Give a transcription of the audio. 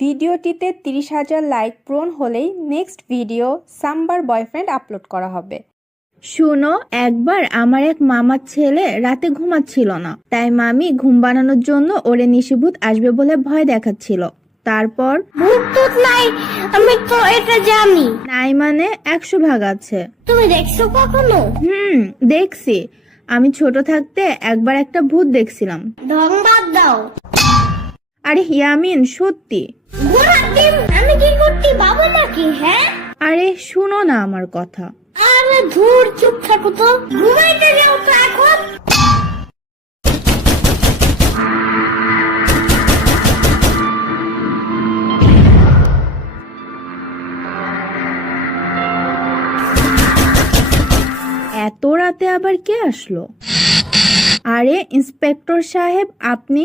ভিডিওটিতে 30,000 লাইক পূরণ হলেই next video sambar boyfriend upload করা হবে। শুনো, একবার আমার এক মামার ছেলে রাতে ঘুমাচ্ছিল না, তাই মামি ঘুম বানানোর জন্য ওরে নিশিভূত আসবে বলে ভয় দেখাচ্ছিল। তারপর ভূত টুত নাই, আমি তো এটা জানি। নাই মানে 100 ভাগ আছে। তুমি দেখছো কখনো? দেখছি। আমি ছোট থাকতে একবার একটা ভূত দেখছিলাম। ঢং বাদ দাও। আরে ইয়ামিন, সত্যি। ঘোড়ার ডিম আমি কি করতে বাবু নাকি? হ্যাঁ, আরে শুনো না আমার কথা। আরে ধুর, চুপ থাকো তো, ঘুমাইতে যাও তো এখন। এত রাতে আবার কে আসলো? আরে ইন্সপেক্টর সাহেব, আপনি?